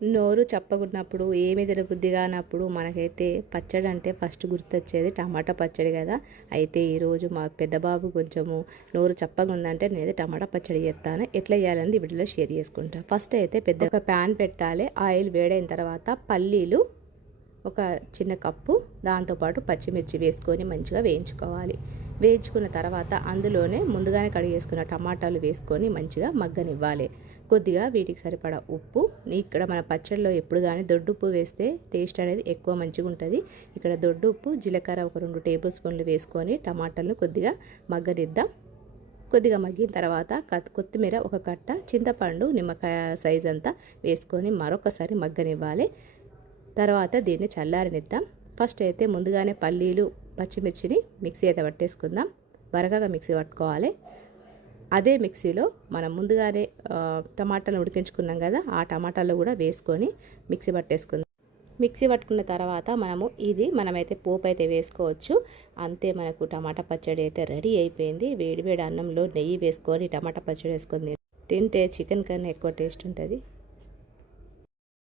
నోరు చప్పగున్నప్పుడు ఏమి తినబుద్ధి కానప్పుడు మనకైతే పచ్చడి అంటే ఫస్ట్ గుర్తొచ్చేది టమాటా పచ్చడి కదా. అయితే ఈరోజు మా పెద్ద బాబు కొంచెము నోరు చప్పగా ఉందంటే నేనైతే టమాటా పచ్చడి చేస్తాను. ఎట్లా చేయాలని వీడియోలో షేర్ చేసుకుంటాను. ఫస్ట్ అయితే ఒక ప్యాన్ పెట్టాలి. ఆయిల్ వేడైన తర్వాత పల్లీలు ఒక చిన్న కప్పు, దాంతోపాటు పచ్చిమిర్చి వేసుకొని మంచిగా వేయించుకోవాలి. వేయించుకున్న తర్వాత అందులోనే ముందుగానే కడిగేసుకున్న టమాటాలు వేసుకొని మంచిగా మగ్గనివ్వాలి. కొద్దిగా వీటికి సరిపడా ఉప్పు. ఇక్కడ మన పచ్చడిలో ఎప్పుడు కానీ దొడ్డుప్పు వేస్తే టేస్ట్ అనేది ఎక్కువ మంచిగా ఉంటుంది. ఇక్కడ దొడ్డుప్పు, జీలకర్ర ఒక 2 టేబుల్ స్పూన్లు వేసుకొని టమాటాలను కొద్దిగా మగ్గనిద్దాం. కొద్దిగా మగ్గిన తర్వాత కొత్తిమీర ఒక కట్ట, చింతపండు నిమ్మకాయ సైజ్ అంతా వేసుకొని మరొకసారి మగ్గనివ్వాలి. తర్వాత దీన్ని చల్లారనిద్దాం. ఫస్ట్ అయితే ముందుగానే పల్లీలు, పచ్చిమిర్చిని మిక్సీ అయితే పట్టేసుకుందాం. బరకగా మిక్సీ పట్టుకోవాలి. అదే మిక్సీలో మనం ముందుగానే టమాటాలు ఉడికించుకున్నాం కదా, ఆ టమాటాలు కూడా వేసుకొని మిక్సీ పట్టేసుకుందాం. మిక్సీ పట్టుకున్న తర్వాత మనమైతే పోపు అయితే వేసుకోవచ్చు. అంతే, మనకు టమాటా పచ్చడి అయితే రెడీ అయిపోయింది. వేడివేడి అన్నంలో నెయ్యి వేసుకొని టమాటా పచ్చడి వేసుకొని తింటే చికెన్ కన్నా ఎక్కువ టేస్ట్ ఉంటుంది.